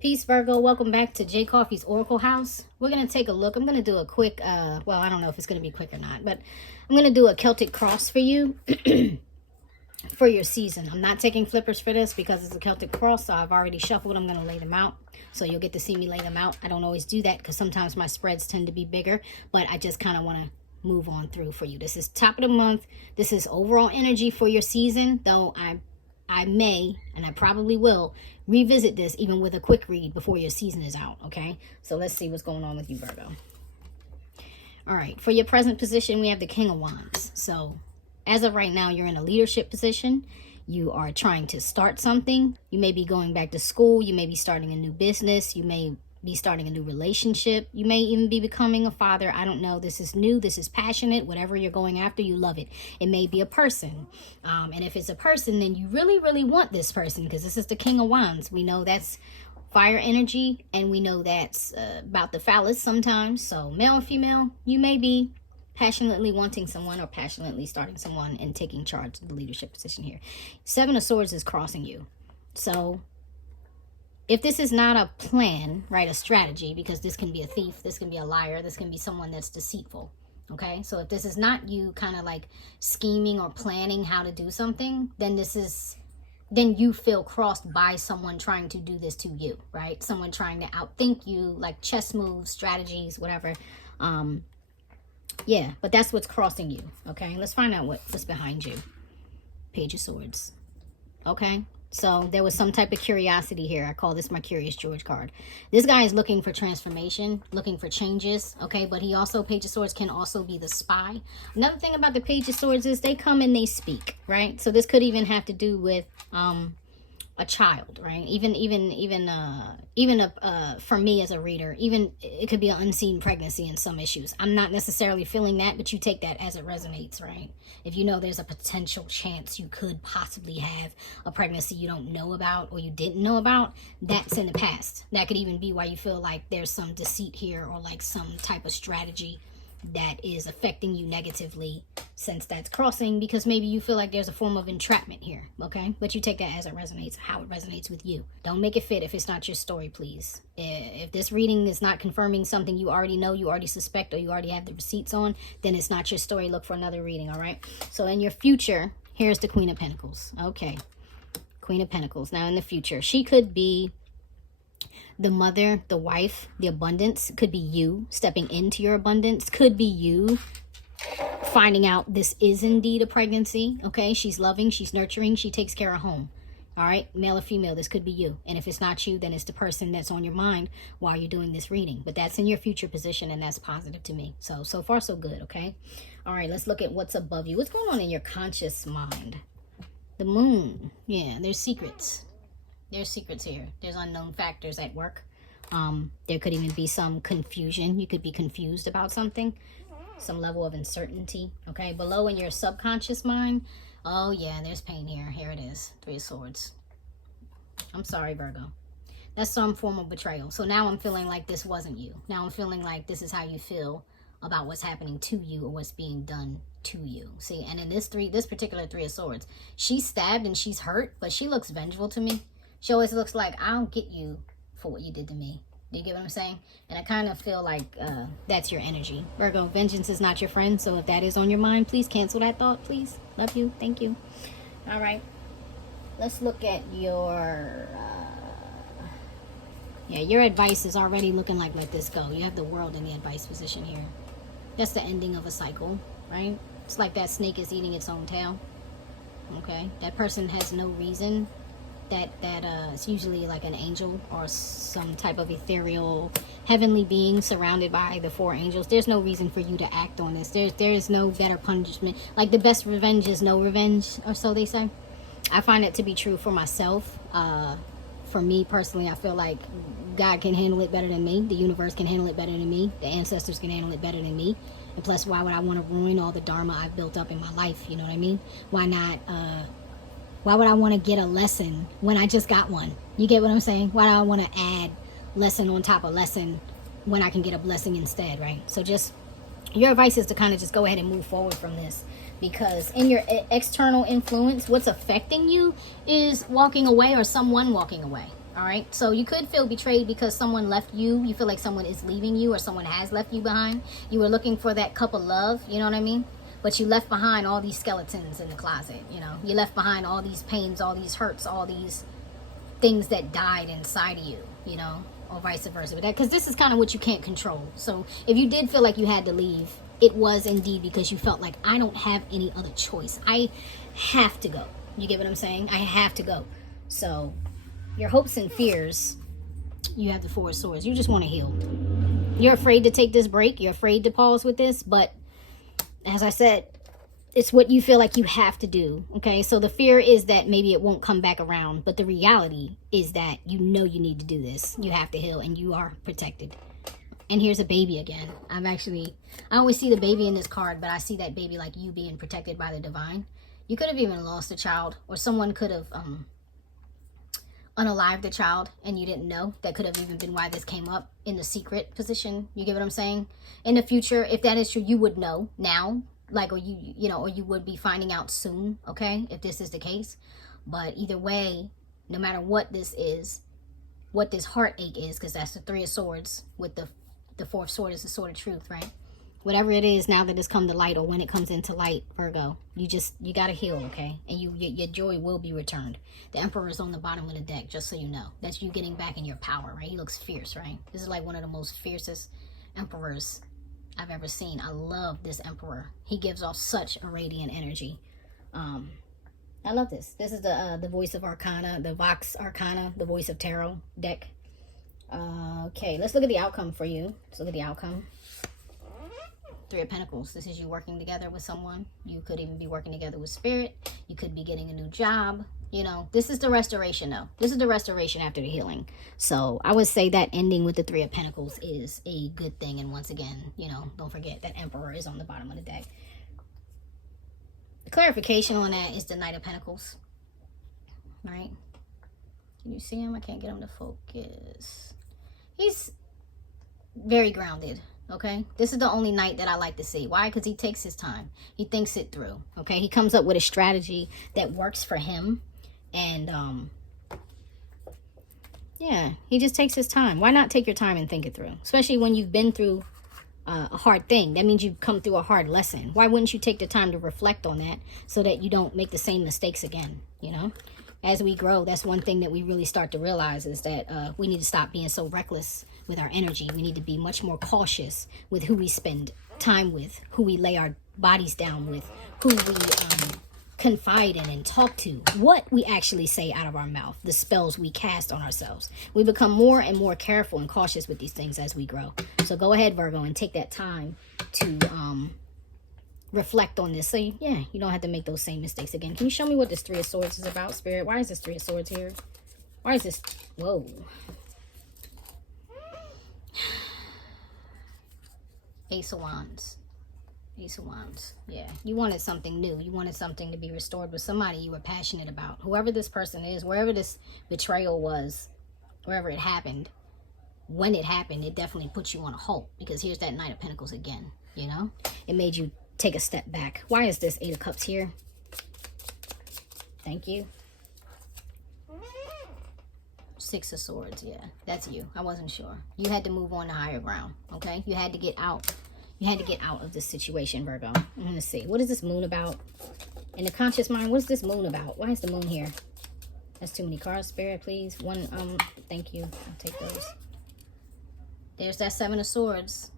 Peace, Virgo. Welcome back to Coffee's Oracle House. We're going to take a look. I'm going to do a quick, well, I don't know if it's going to be quick or not, but I'm going to do a Celtic cross for you for your season. I'm not taking flippers for this because it's a Celtic cross, so I've already shuffled. I'm going to lay them out, so you'll get to see me lay them out. I don't always do that because sometimes my spreads tend to be bigger, but I just kind of want to move on through for you. This is top of the month. This is overall energy for your season, though I may, and I probably will, revisit this even with a quick read before your season is out, okay? So let's see what's going on with you, Virgo. All right, for your present position, we have the King of Wands. So as of right now, you're in a leadership position. You are trying to start something. You may be going back to school. You may be starting a new business. You may be starting a new relationship. You may even be becoming a father. I don't know. This is new. This is passionate. Whatever you're going after, you love it. It may be a person. And if it's a person, then you really, really want this person because this is the King of Wands. We know that's fire energy, and we know that's about the phallus sometimes. So male or female, you may be passionately wanting someone or passionately starting someone and taking charge of the leadership position here. Seven of Swords is crossing you. So if this is not a plan, right, a strategy, because this can be a thief, this can be a liar, this can be someone that's deceitful, okay? So if this is not you kind of like scheming or planning how to do something, then then you feel crossed by someone trying to do this to you, right? Someone trying to outthink you, like chess moves, strategies, whatever. Yeah, but that's what's crossing you, okay? Let's find out what's behind you. Page of Swords, okay? So there was some type of curiosity here. I call this my Curious George card. This guy is looking for transformation, looking for changes, okay? But he also, Page of Swords can also be the spy. Another thing about the Page of Swords is they come and they speak, right? So this could even have to do with a child, right? Even for me as a reader, even it could be an unseen pregnancy in some issues. I'm not necessarily feeling that, but you take that as it resonates, right? If you know there's a potential chance you could possibly have a pregnancy you don't know about or you didn't know about, that's in the past. That could even be why you feel like there's some deceit here or like some type of strategy that is affecting you negatively, since that's crossing, because maybe you feel like there's a form of entrapment here, okay? But you take that as it resonates, how it resonates with you. Don't make it fit if it's not your story, please. If this reading is not confirming something you already know, you already suspect, or you already have the receipts on, then it's not your story. Look for another reading, all right? So in your future, here's the Queen of Pentacles. Okay, Queen of Pentacles. Now in the future, she could be the mother, the wife, the abundance. Could be you stepping into your abundance. Could be you finding out this is indeed a pregnancy, okay? She's loving, she's nurturing, she takes care of home, all right? Male or female, this could be you. And if it's not you, then it's the person that's on your mind while you're doing this reading. But that's in your future position, and that's positive to me. So far, so good, okay? All right, let's look at what's above you. What's going on in your conscious mind? The moon. Yeah, there's secrets. There's secrets here. There's unknown factors at work. There could even be some confusion. You could be confused about something. Some level of uncertainty. Okay, below in your subconscious mind. Oh yeah, there's pain here. Here it is. Three of Swords. I'm sorry, Virgo. That's some form of betrayal. So now I'm feeling like this wasn't you. Now I'm feeling like this is how you feel about what's happening to you or what's being done to you. See, and in this particular Three of Swords, she's stabbed and she's hurt, but she looks vengeful to me. She always looks like, I don't get you for what you did to me. Do you get what I'm saying? And I kind of feel like that's your energy. Virgo, vengeance is not your friend. So if that is on your mind, please cancel that thought, please. Love you. Thank you. All right. Let's look at your... yeah, your advice is already looking like, let this go. You have the World in the advice position here. That's the ending of a cycle, right? It's like that snake is eating its own tail. Okay? That person has no reason. It's usually like an angel or some type of ethereal heavenly being surrounded by the four angels. There's no reason for you to act on this. There is no better punishment. Like the best revenge is no revenge, or so they say. I find it to be true for myself. For me personally, I feel like God can handle it better than me. The universe can handle it better than me. The ancestors can handle it better than me. And plus, why would I want to ruin all the dharma I've built up in my life? You know what I mean? Why not... why would I want to get a lesson when I just got one? You get what I'm saying? Why do I want to add lesson on top of lesson when I can get a blessing instead, right? So just, your advice is to kind of just go ahead and move forward from this, because in your external influence, what's affecting you is walking away or someone walking away. All right, so you could feel betrayed because someone left you. You feel like someone is leaving you, or someone has left you behind. You were looking for that cup of love, you know what I mean? But you left behind all these skeletons in the closet, you know? You left behind all these pains, all these hurts, all these things that died inside of you, you know? Or vice versa. Because this is kind of what you can't control. So if you did feel like you had to leave, it was indeed because you felt like, I don't have any other choice. I have to go. You get what I'm saying? I have to go. So your hopes and fears, you have the Four of Swords. You just want to heal. You're afraid to take this break. You're afraid to pause with this. But as I said, it's what you feel like you have to do. Okay, so the fear is that maybe it won't come back around. But the reality is that you know you need to do this. You have to heal and you are protected. And here's a baby again. I always see the baby in this card, but I see that baby like you being protected by the divine. You could have even lost a child, or someone could have unalived the child and you didn't know. That could have even been why this came up in the secret position. You get what I'm saying? In the future, if that is true, you would know now, like, or you know, or you would be finding out soon, okay, if this is the case. But either way, no matter what this is, what this heartache is, because that's the Three of Swords, with the fourth sword is the sword of truth, right? Whatever it is, now that it's come to light, or when it comes into light, Virgo, you got to heal, okay? And your joy will be returned. The Emperor is on the bottom of the deck, just so you know. That's you getting back in your power, right? He looks fierce, right? This is like one of the most fiercest emperors I've ever seen. I love this Emperor. He gives off such a radiant energy. I love this. This is the Voice of Arcana, the Vox Arcana, the Voice of Tarot deck. Okay, let's look at the outcome for you. Let's look at the outcome. Three of Pentacles. This is you working together with someone. You could even be working together with spirit. You could be getting a new job. You know, this is the restoration, though. This is the restoration after the healing. So I would say that ending with the Three of Pentacles is a good thing. And once again, you know, don't forget that Emperor is on the bottom of the deck. The clarification on that is the Knight of Pentacles. All right? Can you see him? I can't get him to focus. He's very grounded. Okay, this is the only knight that I like to see. Why? Because he takes his time. He thinks it through. Okay, he comes up with a strategy that works for him. And yeah, he just takes his time. Why not take your time and think it through? Especially when you've been through a hard thing. That means you've come through a hard lesson. Why wouldn't you take the time to reflect on that so that you don't make the same mistakes again? You know, as we grow, that's one thing that we really start to realize is that we need to stop being so reckless with our energy. We need to be much more cautious with who we spend time with, who we lay our bodies down with, who we confide in and talk to, what we actually say out of our mouth, the spells we cast on ourselves. We become more and more careful and cautious with these things as we grow. So go ahead, Virgo, and take that time to reflect on this. So you don't have to make those same mistakes again. Can you show me what this Three of Swords is about, Spirit? Why is this Three of Swords here? Why is this? Whoa. Ace of Wands. Ace of Wands. Yeah, you wanted something new. You wanted something to be restored with somebody you were passionate about. Whoever this person is, wherever this betrayal was, wherever it happened, when it happened, it definitely put you on a halt. Because here's that Knight of Pentacles again, you know? It made you take a step back. Why is this Eight of Cups here? Thank you. Six of Swords. Yeah, that's you. I wasn't sure. You had to move on to higher ground, okay? You had to get out. You had to get out of this situation, Virgo. I'm going to see. What is this moon about? In the conscious mind, what is this moon about? Why is the moon here? That's too many cards, Spirit, please. One, thank you. I'll take those. There's that Seven of Swords.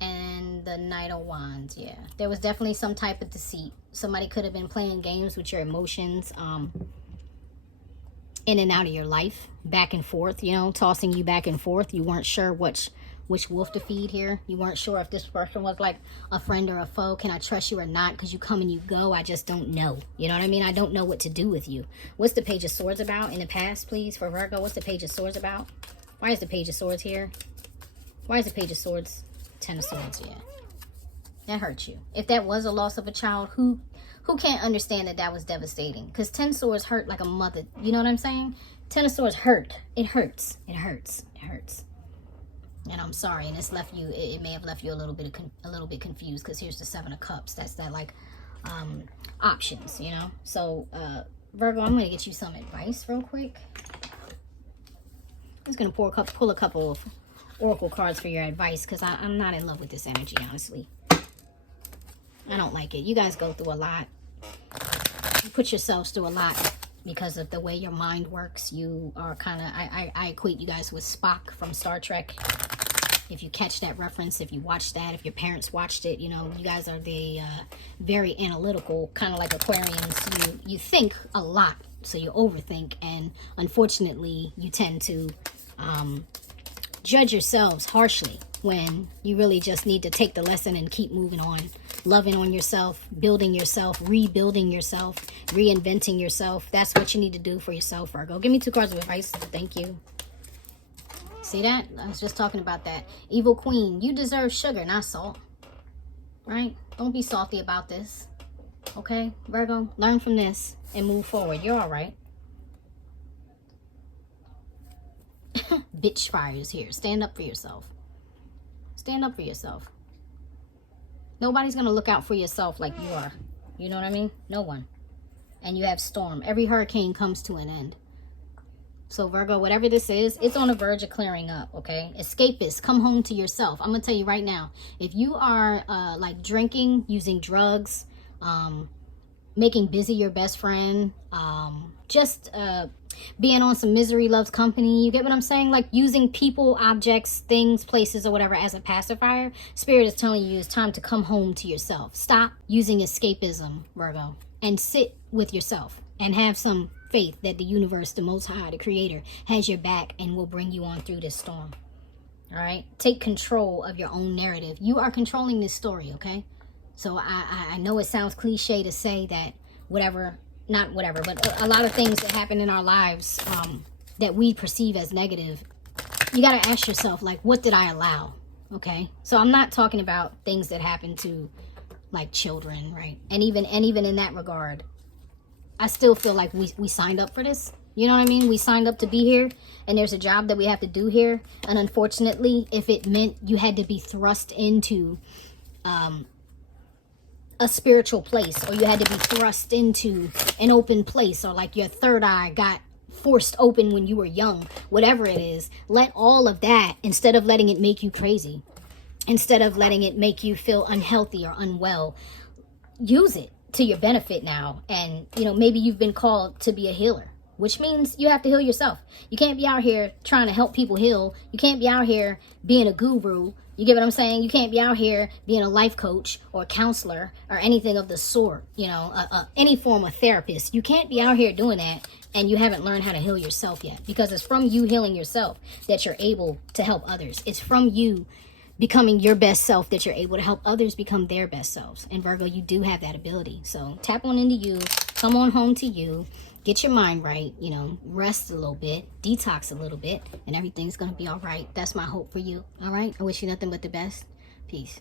And the Knight of Wands, yeah. There was definitely some type of deceit. Somebody could have been playing games with your emotions, in and out of your life, back and forth, you know, tossing you back and forth. You weren't sure which wolf to feed here. You weren't sure if this person was like a friend or a foe. Can I trust you or not? Because you come and you go. I just don't know. You know what I mean? I don't know what to do with you. What's the Page of Swords about in the past, please, for Virgo? What's the Page of Swords about? Why is the Page of Swords here? Why is the Page of Swords? Ten of Swords, yeah. That hurts you. If that was a loss of a child, who can't understand that that was devastating? Because 10 swords hurt like a mother. You know what I'm saying? 10 of swords hurt. It hurts. It hurts. It hurts. And I'm sorry. And it's left you. It may have left you a little bit confused. Because here's the Seven of Cups. That's that like options. You know. So Virgo, I'm gonna get you some advice real quick. I'm just going to pull a couple of oracle cards for your advice, because I'm not in love with this energy, honestly. I don't like it. You guys go through a lot. You put yourselves through a lot because of the way your mind works. You are kind of, I equate you guys with Spock from Star Trek. If you catch that reference, if you watch that, if your parents watched it, you know, you guys are the very analytical, kind of like Aquarians. You think a lot, so you overthink, and unfortunately, you tend to judge yourselves harshly when you really just need to take the lesson and keep moving on. Loving on yourself, building yourself, rebuilding yourself, reinventing yourself. That's what you need to do for yourself, Virgo. Give me 2 cards of advice. Thank you. See that? I was just talking about that. Evil Queen, you deserve sugar, not salt. Right? Don't be salty about this. Okay, Virgo? Learn from this and move forward. You're all right. Bitch fire is here. Stand up for yourself. Stand up for yourself. Nobody's going to look out for yourself like you are. You know what I mean? No one. And you have storm. Every hurricane comes to an end. So Virgo, whatever this is, it's on the verge of clearing up, okay? Escapists, come home to yourself. I'm going to tell you right now, if you are like drinking, using drugs, making busy your best friend, just being on some misery loves company, you get what I'm saying? Like using people, objects, things, places, or whatever as a pacifier, Spirit is telling you it's time to come home to yourself. Stop using escapism, Virgo, and sit with yourself and have some faith that the universe, the Most High, the Creator, has your back and will bring you on through this storm. All right? Take control of your own narrative. You are controlling this story, okay? So I know it sounds cliche to say that whatever, not whatever, but a lot of things that happen in our lives that we perceive as negative, you got to ask yourself, like, what did I allow? Okay? So I'm not talking about things that happen to, like, children, right? And even in that regard, I still feel like we signed up for this. You know what I mean? We signed up to be here, and there's a job that we have to do here. And unfortunately, if it meant you had to be thrust into a spiritual place, or you had to be thrust into an open place, or like your third eye got forced open when you were young, whatever it is, let all of that, instead of letting it make you crazy, instead of letting it make you feel unhealthy or unwell, use it to your benefit now. And you know, maybe you've been called to be a healer, which means you have to heal yourself. You can't be out here trying to help people heal. You can't be out here being a guru. You get what I'm saying? You can't be out here being a life coach or a counselor or anything of the sort, you know, any form of therapist. You can't be out here doing that and you haven't learned how to heal yourself yet, because it's from you healing yourself that you're able to help others. It's from you becoming your best self that you're able to help others become their best selves. And Virgo, you do have that ability. So tap on into you, come on home to you, get your mind right, you know, rest a little bit, detox a little bit, and everything's going to be all right. That's my hope for you. All right. I wish you nothing but the best. Peace.